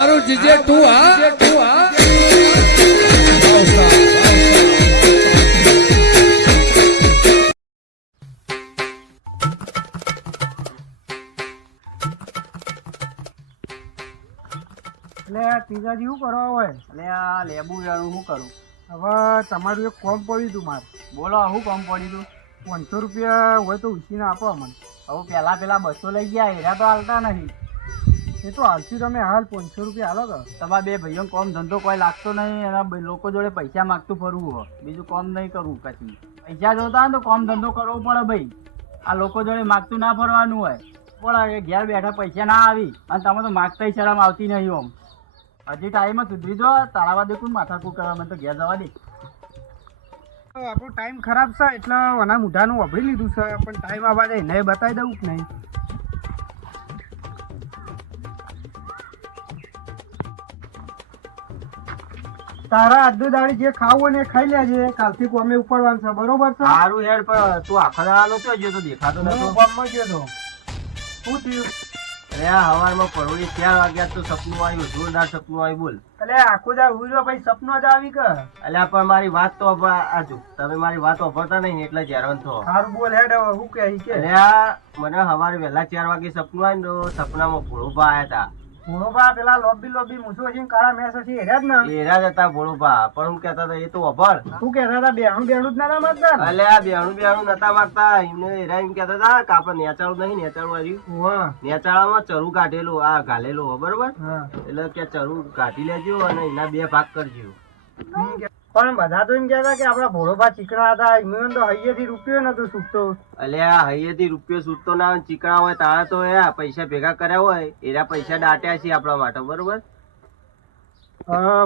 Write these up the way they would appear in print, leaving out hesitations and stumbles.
મારું જીજે તું હા એટલે ત્રીજાજી શું કરવા હોય? એટલે આ લેબુ વેણું શું કરું? હવે તમારું એક કોમ પડ્યું હતું મારે. બોલો શું કામ પડ્યું તું? 500 રૂપિયા હોય તો ઉછીને આપો મને. હવે પેલા 200 લઈ ગયા એરા તો હાલતા નહીં. એ તો હાલશું તમે હાલ 500 રૂપિયા હાલો તો. તમારા બે ભાઈઓ કોમ ધંધો કોઈ લાગતો નહીં અને લોકો જોડે પૈસા માગતું ફરવું હોય, બીજું કોમ નહીં કરવું. પછી પૈસા જોતા હોય તો કોમ ધંધો કરવો પડે ભાઈ. આ લોકો જોડે માગતું ના ફરવાનું હોય. પણ ઘેર બેઠા પૈસા ના આવી અને તમે તો માગતા શરમ આવતી નહીં. ઓમ હજી ટાઈમ સુધરી જો તારાવા દે કોણ માથાકૂટ કરવા, મને તો ઘેર જવા દે. આપણો ટાઈમ ખરાબ છે એટલે આના મુઢાનું વાપરી લીધું છે, પણ ટાઈમ આવવા દે નહીં બતાવી દઉં કે નહીં. તારા આજુ દાડી જે ખાવું ને ખાઈ લેજે, કાલથી કોમે ઉપડવાનું છે, બરોબર છે? સારું હેડ, પણ તું આખા દાડાનો ક્યાં ગયો તો? દેખાતો હું નતો. ગામમાં ગયો તો. શું થયું? અરે આ હવારમાં પરોળી 4 વાગ્યા તો સપનું આવ્યું, જોરદાર સપનું આવ્યું. બોલ. એટલે આખો દા ઉજો ભાઈ સપનો જ આવી કે? અલ્યા પણ મારી વાત તો આજુ તમે મારી વાત વાપરતા નહીં એટલે જ હેરાન થો. હારું બોલ હેડ હવે શું કહે કે? અલ્યા મને સવારે વહેલા 4 વાગે સપનું આવ્યું તો સપનામાં ભોળુભા આયા હતા. ભોળોબા પેલા લોબી મૂછો છે કાળા મેસ છે હેડ ને? એરા જ હતા ભોળુભા, પણ હું કહેતા હતા એ તો વભર. શું કહેતા હતા? બેહણું જ ના માગતા ને? અલ્યા બેહણું નતા માગતા. એમને એરા એમ કહેતા હતા કે આપણે નેચાળું નહીં, નેચાળું આવ્યું. વાહ. નેચાળામાં ચરું કાઢેલું આ ઘાલેલું હોય, બરોબર? હા. એટલે કે ચરું કાઢી લેજો અને એના 2 ભાગ કરજો. પણ બધા તો એમ કહેતા કે આપડા ભોળોબા ચીકણા હતા, એમને તો હૈયેથી રૂપિયો નતો છૂટતો. અલ્યા હૈયેથી રૂપિયો છૂટતો ના હોય, ચીકણા હોય તારા તો એ પૈસા ભેગા કર્યા હોય એના પૈસા દાટ્યા છે આપણા માટે, બરોબર?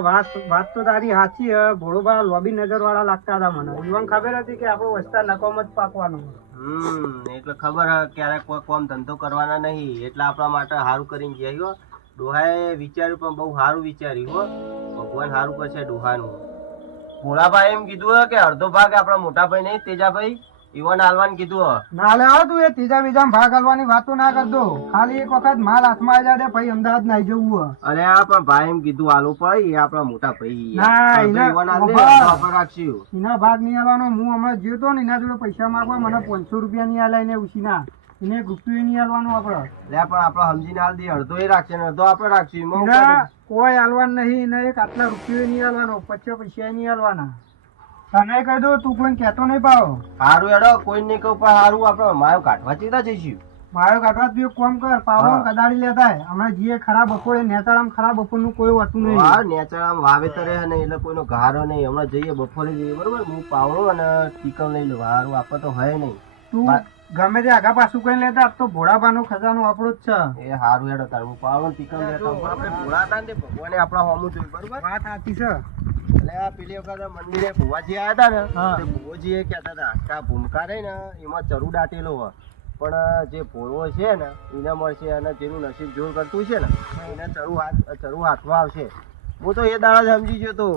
વાત તો તારી સાચી હે. ભોળોબા લોબી નજર વાળા લાગતા હતા મને. જીવન ખબર હતી કે આપણો વસ્તા નકોમ જ પાકવાનો. એટલે ખબર હે ક્યારેક કોઈ કામ ધંધો કરવાના નહીં, એટલે આપણા માટે સારું કરીને જઈયો. ડોહાએ વિચાર્યું પણ બહુ સારું વિચાર્યું હો. ભગવાન સારું કરશે ડોહાનું. ભોળાભાઈ એમ કીધું કે અડધો ભાગ આપણા મોટા ભાઈ નહીં તેજાભાઈ ઈવન હાલવાનું કીધું. ના લે તું એ ત્રીજા બીજા ભાગ હાલવાની વાતો ના કરતો. ખાલી એક વખત માલ હાથમાં આવી જાય પછી અમદાવાદ નાઈ જવું. અરે આ પણ ભાઈ એમ કીધું હાલવું પડે, એ આપણા મોટા ભાઈ. ના રાખશું એના ભાગ નહીં હાલવાનો. હું હમણાં જ્યો તો ને એના જોડે પૈસા માંગવા, મને 500 રૂપિયા નહીં હાલે એને ઉછીના. એને રૂપિયો નહીં હાલવાનો આપડે. પણ આપડે સમજીને હાલ દે. અડધો એ રાખશે ને અડધો આપડે રાખશું. કોઈ હાલવાનું નહીં. એને એક આટલા રૂપિયો નહીં હાલવાનો, 50 પૈસા નહીં હાલવાના. તને કહી દો, તું કોઈ કહેતો નહીં પાવ. સારું હેડો, કોઈ નહીં કહું પણ સારું આપડે માયો કાઢવા ચેતા જઈશું. મારો કાઢવા તું એક કામ કર, પાવડો કદાડી લેતા. હમણાં જે ખરાબ બપોરે નેતાળામાં ખરાબ બપોરનું કોઈ હોતું નહીં. નેચાળામાં વાવેતર હે ને એટલે કોઈનો ઘારો નહીં. હમણાં જઈએ બપોરે જઈએ, બરોબર? હું પાવડો અને ટીકમ લઈ લઉં. સારું આપડે તો હે નહીં. તું ગમે તે આગા પાછું કઈ લેતા, તો ભોળાબાનો ખજાનો આપણો જ છે. એ સારું હેડો તાર હું પાવડો ટીકમ લેતા. આપણે ભોળા હતા ને ભગવાને આપણા હોમું જોયું, બરોબર? વાત સાચી છે. એટલે આ પેલી વખત મંદિરે ભુવાજી આવ્યા હતા ને, ભુવાજી એ કહેતા હતા કે આ ભૂમકા રહી ને એમાં ચરું દાટેલો હોય, પણ જે ભોળવો છે ને એને મળશે અને જેનું નસીબ જોર કરતું છે ને એને ચરું હાથમાં આવશે. હું તો એ દાડા જ સમજી ગયો તો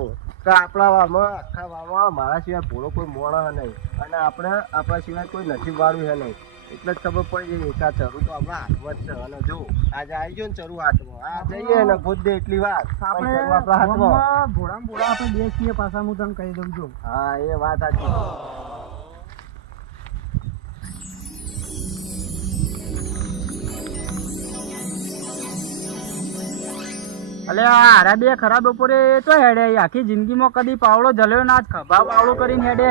કે આપણા વાળમાં આખા વાળમાં મારા સિવાય ભોળો કોઈ મોણા નહીં અને આપણા સિવાય કોઈ નસીબ વાળું છે નહીં. એટલે જ ખબર પડી જાય કે આ ચરું તો આપણા હાથમાં જ છે. અને જો આજે આવી ગયો ને ચરું હાથમાં, આ જઈએ ને ગોદ દે એટલી વાત આપણે આપણા હાથમાં. ભોળા આપણે બે છીએ પાછા, હું તને કહી દઉં છું. હા એ વાત સાચી. અલે હારા બે ખરાબ બપોરે તો હેડે. આખી જિંદગીમાં કદી પાવડો જલ્યો ના, ખભા પાવડો કરીને હેડે.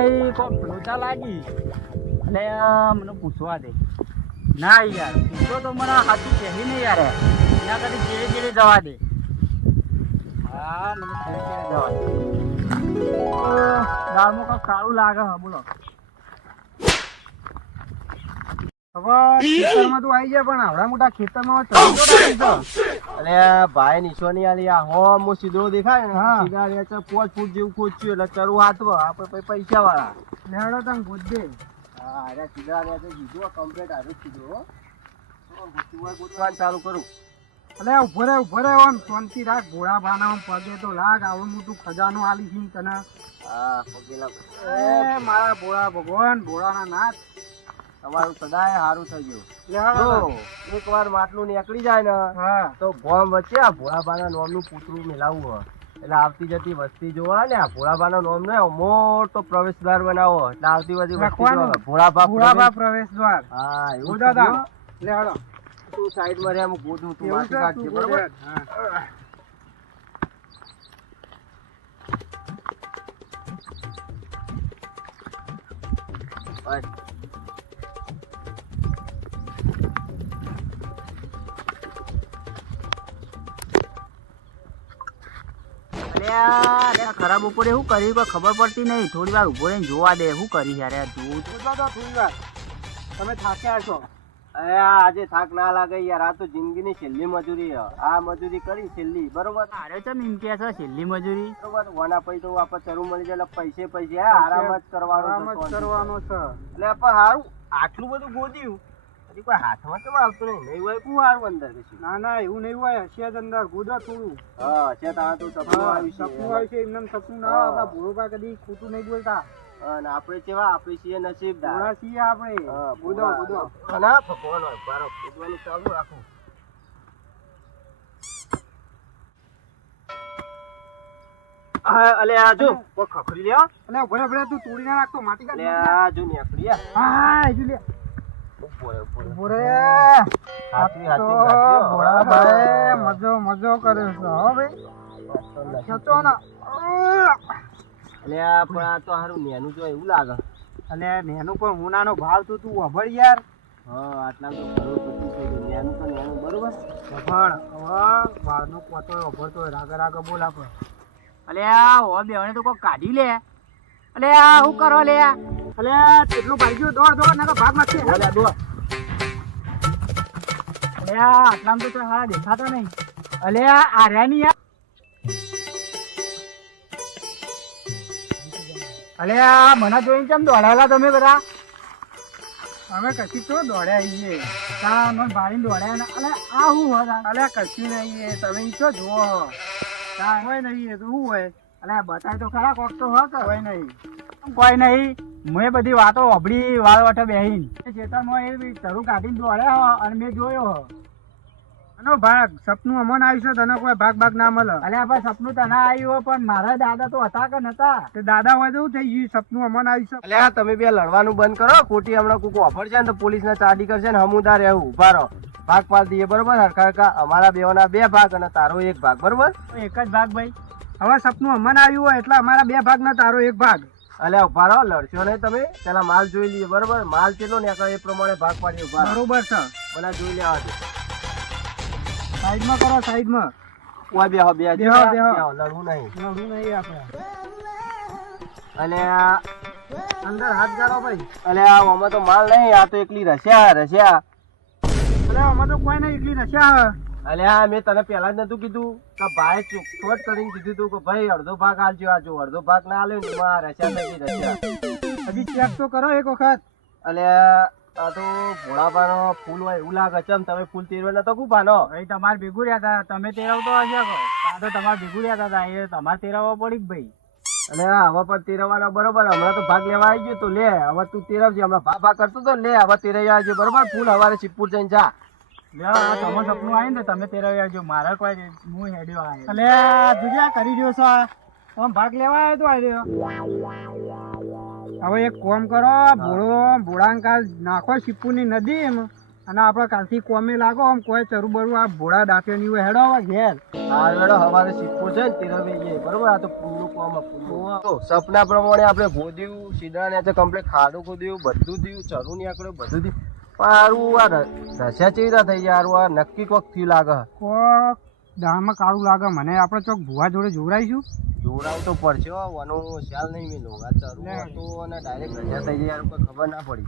લોચા લાગી એટલે મને પૂછવા દે. ના યાર પૂછો તો મને સાચું કહી નહીં યાર. એના કદી ધીરે ધીરે જવા દે. હા મને ધીરે ધીરે જવા દે. દાળમાં કંઈક કાળું લાગે. હા બોલો. હવે ખેતરમાં તું આવી જાય, પણ આવડા મોટા ખેતરમાં અરે ભાઈ નિશોની આલી આ હોમ સીધો દેખાય ને, સીધા 5 ફૂટ જેવું ખોચ્યું એટલે ચરું હાથમાં. આપણે પૈસા વાળા લેડો તને ગોદે. હા અરે સીધા સીધું કમ્પ્લીટ આવ્યું સીધું. ગોતવાનું ચાલુ કરું. અલે ઉભો રે ઓન શાંતિ રાખ. ભોળા ભાના પગે તો લાગ. આવડું મોટું ખજાનો આલી છે તને. હા પગે લાગ. એ મારા ભોળા ભગવાન, ભોળાના નાથ. તમારું સદાય સારું થઈ ગયું. લે હાલો. જો એકવાર માટલું નીકળી જાય ને હા તો ગોમ વચ્ચે આ ભોળાબાના નોમનું પૂતળું મિલાવવું હોય. એટલે આવતી જતી વસ્તી જોવા ને આ ભોળાબાના નોમનો મોટો પ્રવેશદ્વાર બનાવો. એટલે આવતી જતી વસ્તી રાખવાનું. જોવે. ભોળાબા ભોળાબા પ્રવેશ દ્વાર. હા એવું ગોદા થયું. દામ. લે હાલો. તું સાઈડમાં રહે, હું ગોદું, તું એવું માટી છે? કાઢજે, તું બરોબર? ગોદે. હા. બસ. અરે ખરાબ બપોરે શું કર્યું કોઈ ખબર પડતી નહીં. થોડી વાર ઉભો રહીને જોવા દે શું કરી યાર આ તું થોડી વાર. તમે થાક્યા છો. અરે આજે થાક ના લાગે યાર, આ તો જિંદગીની છેલ્લી મજૂરી છે. આ મજૂરી કરી છેલ્લી, બરોબર? અરે ચમ એમ કે છે છેલ્લી મજૂરી. બરોબર, વના પૈ તો આપણે ચરું મળી જાય એટલે પૈસે આરામ જ કરવાનો છે. છે. એટલે આપણે હારું આટલું બધું ગોદ્યું, હજી કોઈ હાથમાં કેમ આવતું નહીં? નહીં હોય કું હારું અંદર કશું. ના ના એવું નહીં હોય. હશે જ અંદર ગોદા થોડું. હા છે તારા તો સપનું આવ્યું છે. સપનું આવ્યું છે એમને સપનું ના આવે. આપણા ભોળોબા કદી ખોટું નહીં બોલતા. અને આપણે કેવા, આપણે છીએ નસીબદાર. ભોળા છીએ આપણે. હા, ગોદો ગોદો. ના ભગવાન હોય બારો ગોદવાનું ચાલુ રાખો. અલે આ જો કોઈ ખખડી લ્યો. અલે ભરે ભરે તું તોડી ના નાખતો માટી અલે કાઢ. આ જો નીકળી આ. હા હજુ લે. ઉપર ઉપર ભોરે. હાથી તો હાથી ભોળાભાઈ મજો કર્યો છે હો ભાઈ. ખેંચો ને. અલે આ પણ આ તો હારું નેનું જો એવું લાગે. અને નેનું પણ હુનાનો ભાવ તો તું અભળ યાર. હા આટલા તો કરોડપતિ થઈ ગયું. નેનું તો નેનું, બરોબર? અભળ હવે વાળનો પોતો અભળતો રાગે રાગે બોલ આપણે. અલે આ હો બેવને તો કોઈ કાઢી લે. અલે આ શું કરો લે? અલે કેટલું ભાગ્યું દોડ દોડ નકર ભાગ માંથી. બોલ્યા દો. અલે આ આટલામાં તો હારા દેખાતો નહીં. અલે આ આર્યાની યાર. અલે આ મને જોઈને કેમ દોડાયેલા તમે બધા? અમે કશી તો દોડ્યા આવીએ. તારા ભાડીને દોડ્યા ને. અલે આ શું હોય? અલે કશી નહીં. તમે ઈ તો જુઓ. કોઈ નહીં એ તો શું હોય? અલે બતાય તો ખરા કોક તો હોય કે? કોઈ નહીં. કોઈ નહીં. મેં બધી વાતો અભડી વાળ વાટે બેહીને ખેતરમાં એ તરું કાઢીને દોડ્યા હો અને મેં જોયો હો. એનો ભાગ સપનું અમન આવ્યું છે. તને કોઈ ભાગ ના મળે. અલે ભાઈ સપનું તને આવ્યું પણ મારા દાદા તો હતા કે નતા? તે દાદા હોય તો શું થઈ ગયું? સપનું અમન આવ્યું છે. અલે આ તમે બે લડવાનું બંધ કરો. ખોટી હમણાં કોક ઓફર છે ને તો પોલીસ ને ચાડી કરશે ને હમુદાર રહેવું. ઉભા રહો, ભાગ પાડી દઈએ, બરોબર? હરખા હરખા અમારા બેઓના 2 ભાગ અને તારો 1 ભાગ, બરોબર? એક જ ભાગ ભાઈ. હવે સપનું અમન આવ્યું હોય એટલે અમારા 2 ભાગ ના તારો 1 ભાગ. અલે ઉભા રહો, લડશો નહીં તમે. પેલા માલ જોઈ લઈએ, બરોબર? માલ કેટલો નીકળે એ પ્રમાણે ભાગ પાડીએ. ઉભા રહો. બરોબર છે. મને જોઈ લેવા દે. સાઈડમાં કરો સાઈડમાં. ઓય બેહો, બેહો. લડવું નહીં. લડવું નહીં આપણે. અને આ અંદર હાથ ગાળો ભાઈ. અલે આ આમાં તો માલ નહીં, આ તો એકલી રસ્યા. અરે આમાં તો કોઈ નહીં એટલી નશા. અલે આ મેં તને પેલા જ નતું કીધું કે ભાઈ ચોખવટ કરીને કીધું તું કે ભાઈ અડધો ભાગ આલજો. આ જો અડધો ભાગ ના આલ્યો ને એમાં રસ્યા થઈ ગઈ રસ્યા. હજી ચેક તો કરો એક વખત. અલે આ તો ભોળાબાનો ફૂલ હોય એવું લાગે. ચમ તમે ફૂલ તેરવે નતો કુ ભાનો? ભાઈ તમારે ભેગું રહ્યા હતા. તમે તેરવતો હશે કો? આ તો તમારે ભેગું રહ્યા હતા. એ તમારે તેરવવા પડી જ ભાઈ. અને હવે પણ તેરવવાનો, બરોબર? હમણાં તો ભાગ લેવા આવી ગયો તો લે હવે તું તેરવજે. હમણાં ભાગ કરતો તો લે હવે તેરવી આવજે, બરોબર? ફૂલ હવારે સિદ્ધપુર જઈને જા. તમારું સપનું આવ્યું ને તમે તેરવી આવજો. મારા કોઈ હું હેડ્યો આવે. અલે તું કરી રહ્યો છો? તમે ભાગ લેવા આવ્યો તો આવ્યો. હવે એક કોમ કરો. ભોળા કાલ નાખો સિપ્પુની નદી એમ અને આપડે કાલથી કોમે લાગો. આમ કોઈ ચરું બરું આ ભોળા દાંતે ની હોય હેડો હવે ઘેર. આ વેળો હવારે સિદ્ધપુર છે ને તેરવી જઈએ, બરોબર? આ તો ફૂલનું કોમ ફૂલ સપના પ્રમાણે આપણે ગોદ્યું, સીધા ને કમ્પ્લીટ ખાડું ખોદ્યું, બધું થયું, ચરું નીકળ્યું, બધું થયું. પણ આ રસ્યા ચેવી થઈ યાર? આ નક્કી કોક થયું લાગે. કોક દાળમાં કાળું લાગે મને. આપડે ચોક ભુવા જોડે જોવરાઈશું. જોડાવ તો પડશે. વાનો ખ્યાલ નહીં મેલો. આ ચરું હતું અને ડાયરેક્ટ રજા થઈ જાય યાર, કોઈ ખબર ના પડી.